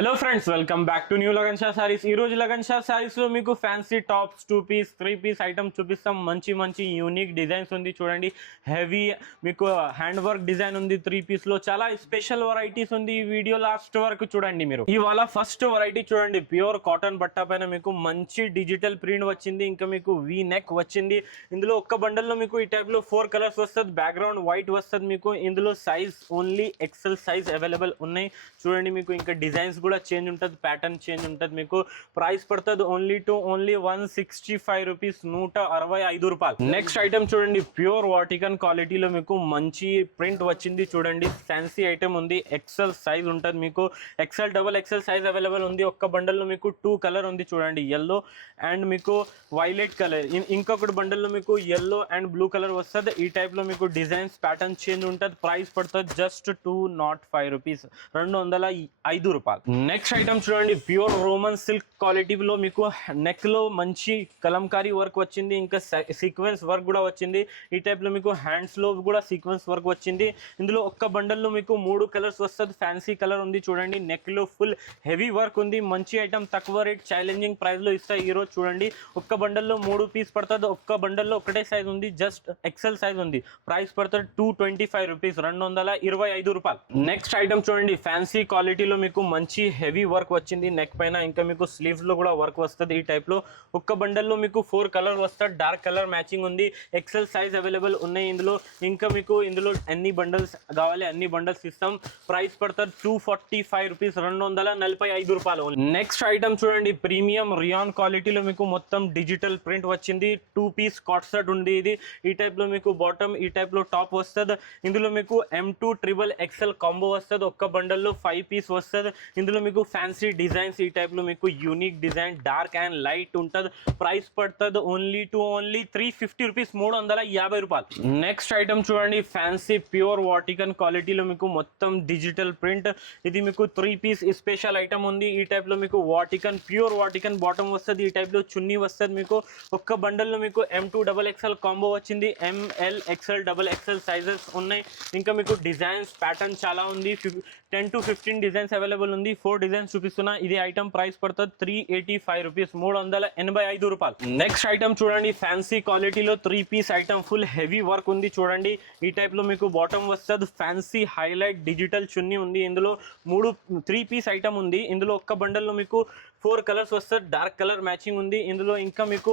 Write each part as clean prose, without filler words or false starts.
Hello friends, welcome back to new Lagan Shah sarees. ఈ రోజు లగన్ షా సారీస్ లో మీకు fancy tops, 2 piece 3 piece items చూపిస్తాం. మంచి మంచి యూనిక్ డిజైన్స్ ఉంది చూడండి. హెవీ మీకు హ్యాండ్ వర్క్ డిజైన్ ఉంది 3 పీస్ లో. చాలా స్పెషల్ వెరైటీస్ ఉంది. ఈ వీడియో లాస్ట్ వరకు చూడండి. మీరు ఇవాళ ఫస్ట్ వెరైటీ చూడండి. ప్యూర్ కాటన్ బట్ట పైన మీకు మంచి డిజిటల్ ప్రింట్ వచ్చింది. ఇంకా మీకు వి నెక్ వచ్చింది. ఇందులో ఒక్క బండల్లో మీకు ఈ టైప్ లో 4 కలర్స్ వస్తుంది. బ్యాక్గ్రౌండ్ వైట్ వస్తుంది మీకు. ఇందులో size only XL size available ఉన్నాయి చూడండి. మీకు ఇంకా డిజైన్స్ కూడా చేంజ్ ఉంటుంది, ప్యాటర్న్ చేంజ్ ఉంటుంది. మీకు ప్రైస్ పడుతుంది ఓన్లీ 165 రూపీస్, 165 రూపాయలు. నెక్స్ట్ ఐటమ్ చూడండి. ప్యూర్ వాటికన్ క్వాలిటీలో మీకు మంచి ప్రింట్ వచ్చింది చూడండి. ఫ్యాన్సీ ఐటమ్ ఉంది. ఎక్సెల్ సైజ్ ఉంటుంది మీకు. XL double XL size available ఉంది. ఒక్క బండల్లో మీకు 2 కలర్ ఉంది చూడండి. ఎల్లో అండ్ మీకు వైలెట్ కలర్. ఇంకొకటి బండల్లో మీకు ఎల్లో అండ్ బ్లూ కలర్ వస్తుంది. ఈ టైప్ లో మీకు డిజైన్స్ ప్యాటర్న్ చేంజ్ ఉంటుంది. ప్రైస్ పడుతుంది జస్ట్ 205 రూపీస్, 205 రూపాయలు. నెక్స్ట్ ఐటమ్ చూడండి. ప్యూర్ రోమన్ సిల్క్ క్వాలిటీలో మీకు నెక్ లో మంచి కలంకారీ వర్క్ వచ్చింది. ఇంకా సీక్వెన్స్ వర్క్ కూడా వచ్చింది. ఈ టైప్ లో మీకు హ్యాండ్స్ లో కూడా సీక్వెన్స్ వర్క్ వచ్చింది. ఇందులో ఒక్క బండల్లో మీకు 3 కలర్స్ వస్తుంది. ఫ్యాన్సీ కలర్ ఉంది చూడండి. నెక్ లో ఫుల్ హెవీ వర్క్ ఉంది. మంచి ఐటమ్, తక్కువ రేట్, ఛాలెంజింగ్ ప్రైస్ లో ఇస్తాయి ఈ రోజు చూడండి. ఒక్క బండల్లో 3 పీస్ పడుతుంది. ఒక్క బండల్లో ఒకటే సైజ్ ఉంది, జస్ట్ ఎక్సెల్ సైజ్ ఉంది. ప్రైస్ పడుతుంది 225 రూపీస్, 225 రూపాయలు. నెక్స్ట్ ఐటమ్ చూడండి. ఫ్యాన్సీ క్వాలిటీలో మీకు మంచి హెవీ వర్క్ వచ్చింది నెక్ పైన. ఇంకా మీకు స్లీవ్స్ లో కూడా వర్క్ వస్తుంది. ఈ టైప్ లో ఒక్క బండల్లో మీకు 4 కలర్ వస్తుంది. డార్క్ కలర్ మ్యాచింగ్ ఉంది. ఎక్సెల్ సైజ్ అవైలబుల్ ఉన్నాయి ఇందులో. ఇంకా మీకు ఇందులో ఎన్ని బండల్స్ కావాలి అన్ని బండల్స్ ఇస్తాం. ప్రైస్ పడుతుంది 245 రూపీస్, 245 రూపాయలు. నెక్స్ట్ ఐటమ్ చూడండి. ప్రీమియం రియాన్ క్వాలిటీలో మీకు మొత్తం డిజిటల్ ప్రింట్ వచ్చింది. 2 పీస్ కాట్ సెట్ ఉంది ఇది. ఈ టైప్ లో మీకు బాటమ్, ఈ టైప్ లో టాప్ వస్తుంది. ఇందులో మీకు M2 ట్రిపుల్ XL కాంబో వస్తుంది. ఒక్క బండల్లో 5 పీస్ వస్తుంది. ఇందులో మీకు ఫ్యాన్సీ డిజైన్స్, ఈ టైప్ లో మీకు unique design, dark and light ఉంటుంది. ప్రైస్ పడుతుంది ఓన్లీ 350 రూపీస్, 350 రూపాయలు. నెక్స్ట్ ఐటమ్ చూడండి. ఫ్యాన్సీ ప్యూర్ వాటికన్ క్వాలిటీలో మీకు మొత్తం డిజిటల్ ప్రింట్. ఇది మీకు 3 పీస్ స్పెషల్ ఐటమ్ ఉంది. ఈ టైప్ లో మీకు వాటికన్, ప్యూర్ వాటికన్ బాటమ్ వస్తుంది. ఈ టైప్ లో చున్నీ వస్తుంది మీకు. ఒక్క బండల్లో మీకు M2 డబల్ XL కాంబో వచ్చింది. ML XL double XL sizes ఉన్నాయి. ఇంకా మీకు డిజైన్స్ ప్యాటర్న్ చాలా ఉంది. 10 to 15 డిజైన్స్ అవైలబుల్ ఉంది. 4 డిజైన్స్ చూపిస్తున్నా. ఇది ఐటమ్ ప్రైస్ పడుతుంది 385 రూపీస్, 385 రూపాయలు. నెక్స్ట్ ఐటమ్ చూడండి. ఫ్యాన్సీ క్వాలిటీలో 3 piece item, full heavy work ఉంది చూడండి. ఈ టైప్ లో మీకు బాటమ్ వస్తుంది. ఫ్యాన్సీ హైలైట్ డిజిటల్ చున్నీ ఉంది. ఇందులో 3 పీస్ ఐటమ్ ఉంది. ఇందులో ఒక్క బండల్లో మీకు 4 కలర్స్ వస్తుంది. డార్క్ కలర్ మ్యాచింగ్ ఉంది ఇందులో. ఇంకా మీకు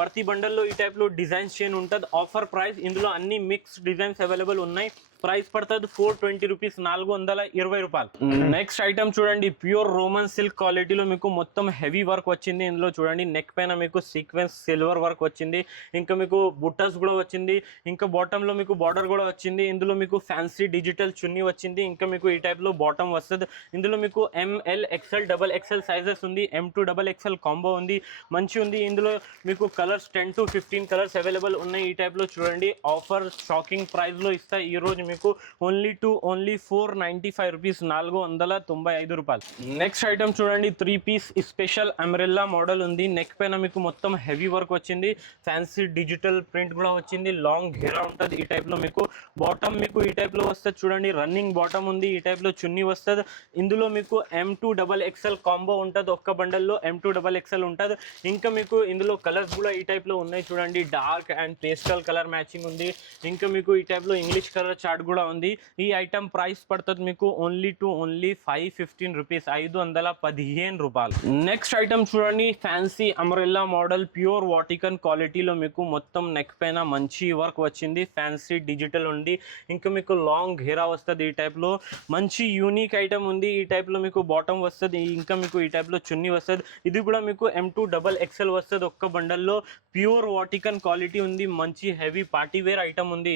ప్రతి బండల్లో ఈ టైప్ లో డిజైన్స్ చేంజ్ ఉంటుంది. Offer price. ఇందులో అన్ని మిక్స్ డిజైన్స్ అవైలబుల్ ఉన్నాయి. ప్రైస్ పడుతుంది 420 రూపీస్, 420 రూపాయలు. నెక్స్ట్ ఐటమ్ చూడండి. ప్యూర్ రోమన్ సిల్క్ క్వాలిటీలో మీకు మొత్తం హెవీ వర్క్ వచ్చింది. ఇందులో చూడండి నెక్ పైన మీకు సీక్వెన్స్ సిల్వర్ వర్క్ వచ్చింది. ఇంకా మీకు బుట్టస్ కూడా వచ్చింది. ఇంకా బాటమ్ లో మీకు బార్డర్ కూడా వచ్చింది. ఇందులో మీకు ఫ్యాన్సీ డిజిటల్ చున్నీ వచ్చింది. ఇంకా మీకు ఈ టైప్ లో బాటమ్ వస్తుంది. ఇందులో మీకు ML XL double XL sizes ఉంది. M2 డబల్ XL కాంబో ఉంది. మంచి ఉంది. ఇందులో మీకు కలర్స్ 10 to 15 కలర్స్ అవైలబుల్ ఉన్నాయి. ఈ టైప్ లో చూడండి. ఆఫర్ షాకింగ్ ప్రైస్ లో ఇస్తాయి ఈ రోజు మీకు. ఓన్లీ 495 రూపీస్, 495 రూపాయలు. నెక్స్ట్ ఐటమ్ చూడండి. 3 పీస్ స్పెషల్ అంబ్రెల్లా మోడల్ ఉంది. నెక్ పైన మీకు మొత్తం హెవీ వర్క్ వచ్చింది. ఫ్యాన్సీ డిజిటల్ ప్రింట్ కూడా వచ్చింది. లాంగ్ ఘేరా ఉంటుంది. ఈ టైప్ లో మీకు బాటమ్ మీకు ఈ టైప్ లో వస్తుంది చూడండి. రన్నింగ్ బాటమ్ ఉంది. ఈ టైప్ లో చున్నీ వస్తుంది. ఇందులో మీకు M2 డబల్ XL కాంబో ఉంటుంది. ఒక్క బండల్లో M2 డబల్ XL ఉంటుంది. ఇంకా మీకు ఇందులో కలర్స్ కూడా ఈ టైప్ లో ఉన్నాయి చూడండి. Dark and pastel colour matching ఉంది. ఇంకా మీకు ఈ టైప్ లో ఇంగ్లీష్ కలర్ చార్ట్ కూడా ఉంది. ఈ ఐటమ్ ప్రైస్ పడుతుంది మీకు ఓన్లీ 515 రూపీస్, 515 రూపాయలు. నెక్స్ట్ ఐటమ్ చూడండి. Fancy umbrella model pure Vatican క్వాలిటీలో మీకు మొత్తం నెక్ పైన మంచి వర్క్ వచ్చింది. ఫ్యాన్సీ డిజిటల్ ఉంది. ఇంకా మీకు లాంగ్ ఘేరా వస్తుంది. ఈ టైప్ లో మంచి యూనిక్ ఐటమ్ ఉంది. ఈ టైప్ లో మీకు బాటమ్ వస్తుంది. ఇంకా మీకు ఈ టైప్ లో చున్నీ వస్తుంది. ఇది కూడా మీకు M2 డబల్ XL వస్తుంది. ఒక్క బండల్లో ప్యూర్ వాటికన్ క్వాలిటీ ఉంది. మంచి హెవీ పార్టీ వేర్ ఐటమ్ ఉంది.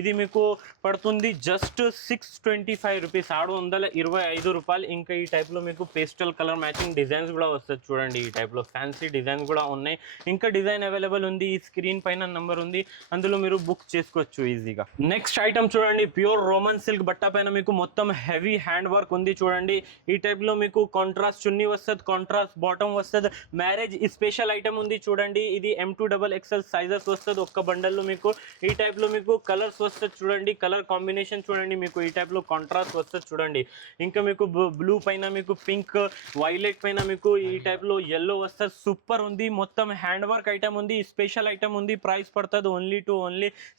ఇది మీకు పడుతుంది జస్ట్ 625 రూపీస్, 625 రూపాయలు. ఇంకా ఈ టైప్ లో మీకు పేస్టల్ కలర్ మ్యాచింగ్ డిజైన్స్ కూడా వస్తుంది చూడండి. ఈ టైప్ లో ఫ్యాన్సీ డిజైన్స్ కూడా ఉన్నాయి. ఇంకా డిజైన్ అవైలబుల్ ఉంది. ఈ స్క్రీన్ పైన నంబర్ ఉంది, అందులో మీరు బుక్ చేసుకోవచ్చు ఈజీగా. నెక్స్ట్ ఐటమ్ చూడండి. ప్యూర్ రోమన్ సిల్క్ బట్ట పైన మీకు మొత్తం హెవీ హ్యాండ్ వర్క్ ఉంది చూడండి. ఈ టైప్ లో మీకు కాంట్రాస్ట్ చున్నీ వస్తుంది, కాంట్రాస్ట్ బాటమ్ వస్తుంది. మ్యారేజ్ స్పెషల్ ఐటమ్ ఉంది చూడండి. ఇది M2 డబల్ XL సైజెస్ వస్తుంది. ఒక్క బండల్లో మీకు ఈ టైప్ లో మీకు కలర్స్ వస్తుంది చూడండి. కలర్ కలర్ కాంబినేషన్ చూడండి, మీకు ఈ టైప్ లో కాంట్రాస్ట్ వస్తుంది చూడండి. ఇంకా మీకు బ్లూ పైన మీకు పింక్, వైలెట్ పైన మీకు ఈ టైప్ లో yellow వస్తుంది. సూపర్ ఉంది, మొత్తం హ్యాండ్ వర్క్ ఐటమ్ ఉంది, స్పెషల్ ఐటమ్ ఉంది. ప్రైస్ పడుతుంది ఓన్లీ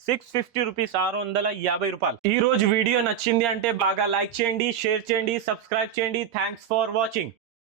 650 రూపీస్, 650 రూపాయలు. ఈ రోజు వీడియో నచ్చింది అంటే బాగా లైక్ చేయండి, షేర్ చేయండి, సబ్స్క్రైబ్ చేయండి. Thanks for watching.